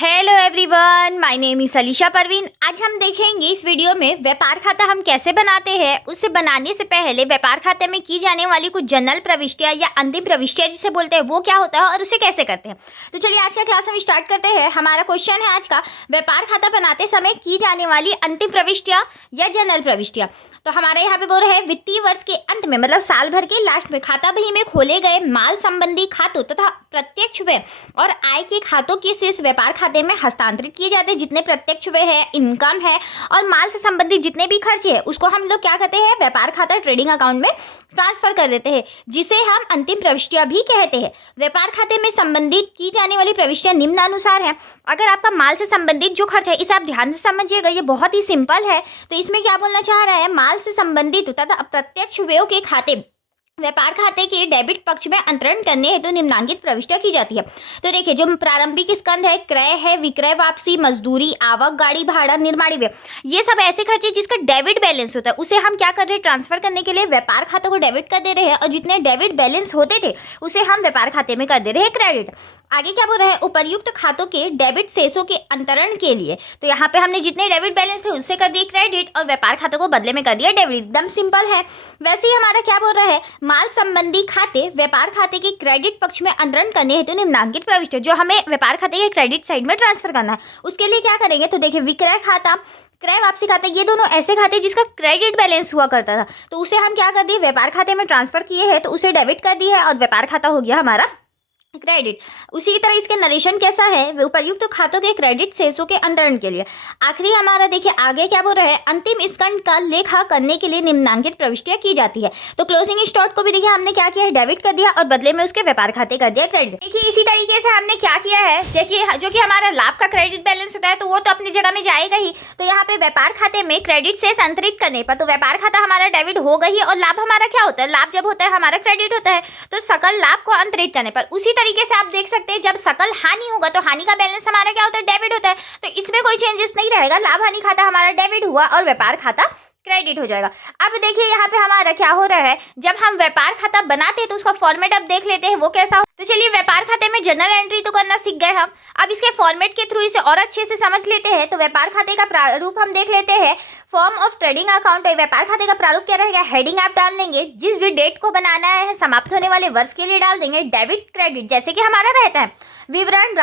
Hello everyone, my name is Alisha Parveen. आज हम देखेंगे इस वीडियो में व्यापार खाता हम कैसे बनाते हैं। उसे बनाने से पहले व्यापार खाते में की जाने वाली कुछ जनरल प्रविष्टियां या अंतिम प्रविष्टियां जिसे बोलते हैं वो क्या होता है और उसे कैसे करते हैं। तो चलिए आज का क्लास हम स्टार्ट करते हैं। हमारा क्वेश्चन है आज का, व्यापार खाता बनाते समय की जाने वाली अंतिम प्रविष्टियां या जनरल प्रविष्टियां। तो हमारे यहाँ पे बोल रहे हैं वित्तीय वर्ष के अंत में मतलब साल भर के लास्ट में खाता बही में खोले गए माल संबंधी खातों तथा प्रत्यक्ष व्यय और आय के खातों के शेष व्यापार खाते में हस्तांतरित किए जाते हैं। जितने प्रत्यक्ष व्यय है, इनकम है और माल से संबंधित जितने भी खर्चे हैं उसको हम लोग क्या कहते हैं, व्यापार खाता ट्रेडिंग अकाउंट में ट्रांसफर कर देते हैं, जिसे हम अंतिम प्रविष्टियां भी कहते हैं। व्यापार खाते में संबंधित की जाने वाली प्रविष्टियां निम्नानुसार हैं। अगर आपका माल से संबंधित जो खर्च है इसे आप ध्यान से समझिएगा, ये बहुत ही सिंपल है। तो इसमें क्या बोलना चाह रहा है, माल से संबंधित तथा अप्रत्यक्ष व्ययों के खाते व्यापार खाते के डेबिट पक्ष में अंतरण करने हेतु तो निम्नांकित प्रविष्टियां की जाती है। तो देखिए, जो प्रारंभिक स्कंद है, क्रय है, विक्रय वापसी, मजदूरी, आवक, गाड़ी भाड़ा, निर्माण व्यय, ये सब ऐसे खर्चे जिसका डेबिट बैलेंस होता है उसे हम क्या कर रहे हैं, ट्रांसफर करने के लिए व्यापार खाते को डेबिट कर दे रहे हैं और जितने डेबिट बैलेंस होते थे उसे हम व्यापार खाते में कर दे रहे हैं क्रेडिट। आगे क्या बोल रहे हैं, उपर्युक्त खातों के डेबिट शेषों के अंतरण के लिए। तो यहाँ पे हमने जितने डेबिट बैलेंस थे उससे कर दिए क्रेडिट और व्यापार खातों को बदले में कर दिया डेबिट। एकदम सिंपल है। वैसे ही हमारा क्या बोल रहा है, माल संबंधी खाते व्यापार खाते के क्रेडिट पक्ष में अंतरण करने हेतु निम्नांकित प्रविष्टि जो हमें व्यापार खाते के क्रेडिट साइड में ट्रांसफर करना है, उसके लिए क्या करेंगे। तो देखिए, विक्रय खाता, क्रय वापसी खाता, ये दोनों ऐसे खाते जिसका क्रेडिट बैलेंस हुआ करता था तो उसे हम क्या कर दिए, व्यापार खाते में ट्रांसफर किए हैं तो उसे डेबिट कर दिया है और व्यापार खाता हो गया हमारा क्रेडिट। उसी तरह इसके नरेशन कैसा है, उपर्युक्त खातों के क्रेडिट शेषों के अंतरण के लिए। आखिरी हमारा देखिए आगे क्या बोल रहे हैं, अंतिम स्कंद का लेखा करने के लिए निम्नांकित प्रविष्टियां की जाती है। तो क्लोजिंग स्टॉक को भी देखिए हमने क्या किया है, डेबिट कर दिया और बदले में उसके व्यापार खाते कर दिया क्रेडिट। देखिए इसी तरीके से हमने क्या किया है, जो कि हमारा लाभ का क्रेडिट बैलेंस होता है तो वो तो अपनी जगह में जाएगा ही। तो यहाँ पे व्यापार खाते में क्रेडिट शेष अंतरित करने पर तो व्यापार खाता हमारा डेबिट होगा ही और लाभ हमारा क्या होता है, लाभ जब होता है हमारा क्रेडिट होता है। तो सकल लाभ को अंतरित करने पर उसी तरीके से आप देख सकते हैं, जब सकल हानि होगा तो हानि का बैलेंस हमारा क्या होता है, डेबिट होता है। तो इसमें कोई चेंजेस नहीं रहेगा, लाभ हानि खाता हमारा डेबिट हुआ और व्यापार खाता क्रेडिट हो जाएगा। अब देखिए यहाँ पे हमारा क्या हो रहा है, जब हम व्यापार खाता बनाते हैं तो उसका फॉर्मेट अब देख लेते हैं वो कैसा हो। तो चलिए, व्यापार खाते में जनरल एंट्री तो करना सीख गए हम, अब इसके फॉर्मेट के थ्रू इसे और अच्छे से समझ लेते हैं। तो व्यापार खाते का प्रारूप हम देख लेते हैं, फॉर्म ऑफ ट्रेडिंग अकाउंट। व्यापार खाते का प्रारूप क्या रहेगा, हेडिंग आप डाल देंगे, जिस भी डेट को बनाना है समाप्त होने वाले वर्ष के लिए डाल देंगे डेबिट क्रेडिट जैसे कि हमारा रहता है, विवरण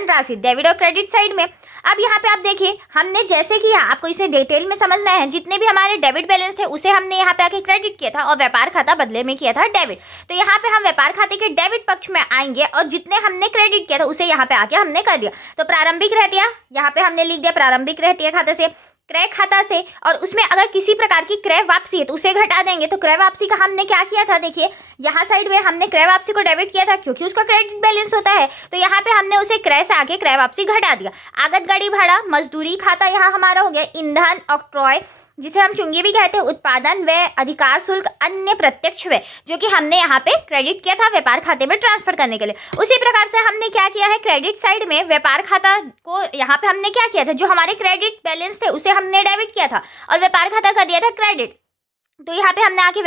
राशि डेबिट और क्रेडिट साइड में। अब यहाँ पे आप देखिए, हमने जैसे कि आपको इसे डिटेल में समझना है, जितने भी हमारे डेबिट बैलेंस थे उसे हमने यहाँ पे आके क्रेडिट किया था और व्यापार खाता बदले में किया था डेबिट। तो यहाँ पे हम व्यापार खाते के डेबिट पक्ष में आएंगे और जितने हमने क्रेडिट किया था उसे यहाँ पे आके हमने कर दिया। तो प्रारंभिक रहतिया यहाँ पे हमने लिख दिया, प्रारंभिक रहतिया खाते से, क्रय खाता से, और उसमें अगर किसी प्रकार की क्रय वापसी है तो उसे घटा देंगे। तो क्रय वापसी का हमने क्या किया था, देखिए यहाँ साइड में हमने क्रय वापसी को डेबिट किया था क्योंकि उसका क्रेडिट बैलेंस होता है। तो यहाँ पे हमने उसे क्रय से आगे क्रय वापसी घटा दिया। आगत गाड़ी भाड़ा, मजदूरी खाता यहाँ हमारा हो गया, ईंधन, ऑक्ट्रॉय जिसे हम चुंगी भी कहते हैं, उत्पादन व्यय, अधिकार शुल्क, अन्य प्रत्यक्ष व्यय जो कि हमने यहाँ पे क्रेडिट किया था व्यापार खाते में ट्रांसफर करने के लिए। उसी प्रकार से हमने क्या किया है, क्रेडिट साइड में व्यापार खाता को यहाँ पे हमने क्या किया था, जो हमारे क्रेडिट बैलेंस थे उसे हमने डेबिट किया था और व्यापार खाता कर दिया था क्रेडिट। तो यहाँ पे हमने आके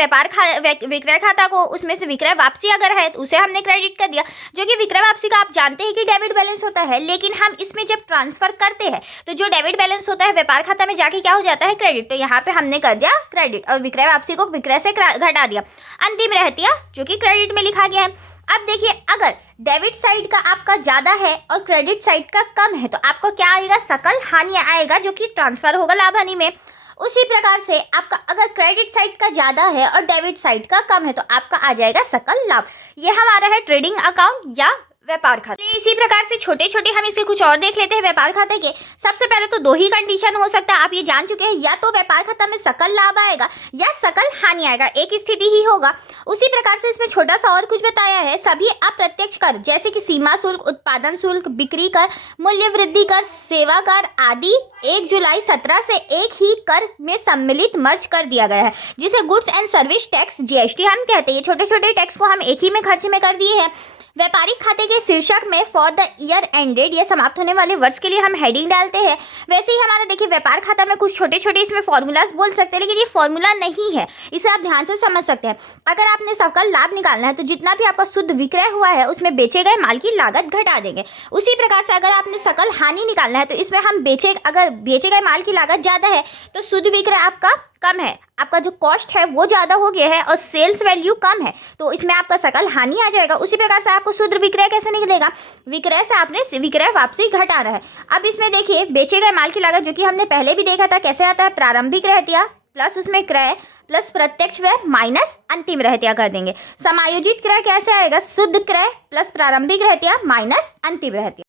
विक्रय खाता को, उसमें से विक्रय वापसी अगर है तो उसे हमने क्रेडिट कर दिया, जो कि विक्रय वापसी का आप जानते हैं कि डेबिट बैलेंस होता है, लेकिन हम इसमें जब ट्रांसफर करते हैं तो जो डेबिट बैलेंस होता है व्यापार खाता में जाके क्या हो जाता है, क्रेडिट। तो यहाँ पे हमने कर दिया क्रेडिट और विक्रय वापसी को विक्रय से घटा दिया। अंतिम रहतिया जो कि क्रेडिट में लिखा गया है। अब देखिए, अगर डेबिट साइड का आपका ज़्यादा है और क्रेडिट साइड का कम है तो आपको क्या आएगा, सकल हानि आएगा जो कि ट्रांसफर होगा लाभ हानि में। उसी प्रकार से आपका अगर क्रेडिट साइड का ज़्यादा है और डेबिट साइड का कम है तो आपका आ जाएगा सकल लाभ। ये हमारा है ट्रेडिंग अकाउंट या व्यापार खाते। इसी प्रकार से छोटे छोटे हम इसके कुछ और देख लेते हैं व्यापार खाते के। सबसे पहले तो दो ही कंडीशन हो सकता है, आप ये जान चुके हैं, या तो व्यापार खाता में सकल लाभ आएगा या सकल हानि आएगा, एक स्थिति ही होगा। उसी प्रकार से इसमें छोटा सा और कुछ बताया है, सभी अप्रत्यक्ष कर जैसे कि सीमा शुल्क, उत्पादन शुल्क, बिक्री कर, मूल्य वृद्धि कर, सेवा कर आदि 1 जुलाई 17 से एक ही कर में सम्मिलित मर्ज कर दिया गया है, जिसे goods and service tax GST हम कहते हैं। छोटे छोटे टैक्स को हम एक ही में खर्च में कर दिए हैं। व्यापारिक खाते के शीर्षक में फॉर द ईयर एंडेड या समाप्त होने वाले वर्ष के लिए हम हेडिंग डालते हैं। वैसे ही हमारा देखिए व्यापार खाता में कुछ छोटे छोटे इसमें फॉर्मूलाज बोल सकते हैं, लेकिन ये फॉर्मूला नहीं है, इसे आप ध्यान से समझ सकते हैं। अगर आपने सकल लाभ निकालना है तो जितना भी आपका शुद्ध विक्रय हुआ है उसमें बेचे गए माल की लागत घटा देंगे। उसी प्रकार से अगर आपने सकल हानि निकालना है तो इसमें हम अगर बेचे गए माल की लागत ज़्यादा है तो शुद्ध विक्रय आपका कम है, आपका जो कॉस्ट है वो ज़्यादा हो गया है और सेल्स वैल्यू कम है, तो इसमें आपका सकल हानि आ जाएगा। उसी प्रकार से आपको शुद्ध विक्रय कैसे निकलेगा, विक्रय से आपने विक्रय वापसी घटाना है। अब इसमें देखिए बेचे गए माल की लागत जो कि हमने पहले भी देखा था कैसे आता है, प्रारंभिक रहतिया प्लस उसमें क्रय प्लस प्रत्यक्ष व्यय माइनस अंतिम रहतिया कर देंगे। समायोजित क्रय कैसे आएगा, शुद्ध क्रय प्लस प्रारंभिक रहतिया माइनस अंतिम रहतिया।